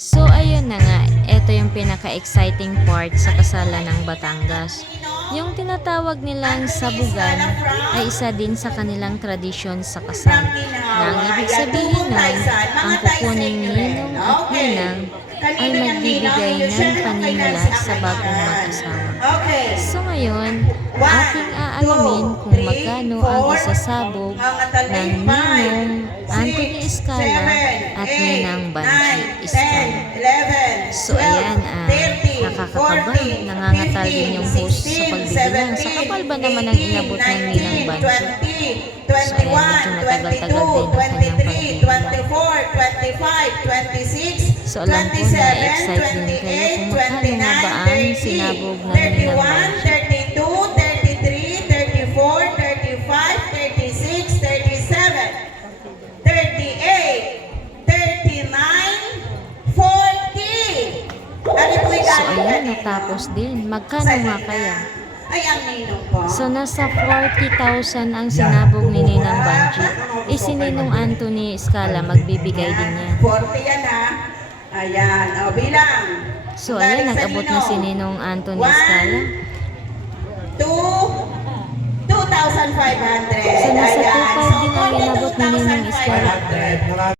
So ayun na nga, ito yung pinaka-exciting part sa kasalan ng Batangas. Yung tinatawag nilang sabugan ay isa din sa kanilang tradisyon sa kasal. Na ang ibig sabihin nun, ang kukuning ninong at ninang ay magbibigay ng panimula sa bagong mag-asawa. So ngayon, ating aalamin kung magkano ang isasabog ng ninong Anthony Escala at ninang Banji Escala. So ayan, nakakakaba, nangangatal din yung host sa pagbibilang. Sa kapal ba naman ang inabot ng ninang Banji? So ayan, medyo matagal-tagal din ang kanyang pagbibilang. So alam ko na-excite din kayo kung magkano nga ba ang sinabog ng ninang Banji. 38, 39, 40. So ayan, natapos din. Magkano nga kaya? So nasa 40,000 ang sinabog ni Ninang Banji. Si Ninong Anthony Escala magbibigay din yan. 40 yan ha. Ayan, o bilang. So ayan, nag-abot na si Ninong Anthony Escala. 2,500. So nasa 2,500 din ang inabot ni Ninong Escala.